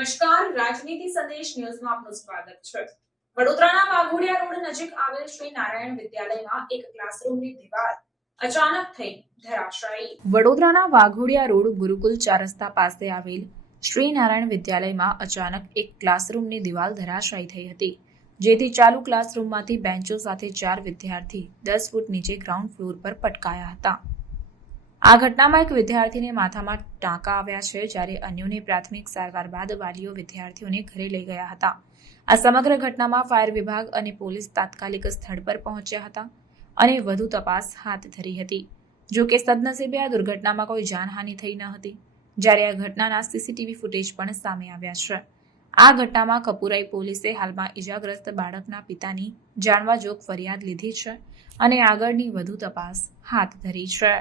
નમસ્કાર, રાજનીતિ સંદેશ ન્યૂઝમાં આપનું સ્વાગત છે। વડોદરાના વાઘોડિયા રોડ નજીક આવેલ શ્રી નારાયણ વિદ્યાલયમાં એક ક્લાસરૂમની દીવાલ અચાનક થઈ ધરાશાયી। વડોદરાના વાઘોડિયા રોડ ગુરુકુલ 4 રસ્તા પાસે આવેલ શ્રી નારાયણ વિદ્યાલયમાં અચાનક એક ક્લાસરૂમની દીવાલ ધરાશાયી થઈ હતી, જેથી ચાલુ ક્લાસરૂમમાંથી બેન્ચો સાથે 4 વિદ્યાર્થી 10 ફૂટ નીચે ગ્રાઉન્ડ ફ્લોર પર પટકાયા હતા। આ ઘટનામાં એક વિદ્યાર્થીને માથામાં ટાંકા આવ્યા છે, જ્યારે અન્યોને પ્રાથમિક સારવાર બાદ વાલીઓ વિદ્યાર્થીઓને ઘરે લઈ ગયા હતા। આ સમગ્ર ઘટનામાં ફાયર વિભાગ અને પોલીસ તાત્કાલિક સ્થળ પર પહોંચ્યા હતા અને વધુ તપાસ હાથ ધરી હતી। જો કે સદનસીબે આ દુર્ઘટનામાં કોઈ જાનહાનિ થઈ ન હતી, જ્યારે આ ઘટનાના સીસીટીવી ફૂટેજ પણ સામે આવ્યા છે। આ ઘટનામાં કપુરાઈ પોલીસે હાલમાં ઇજાગ્રસ્ત બાળકના પિતાની જાણવા જોગ ફરિયાદ લીધી છે અને આગળની વધુ તપાસ હાથ ધરી છે।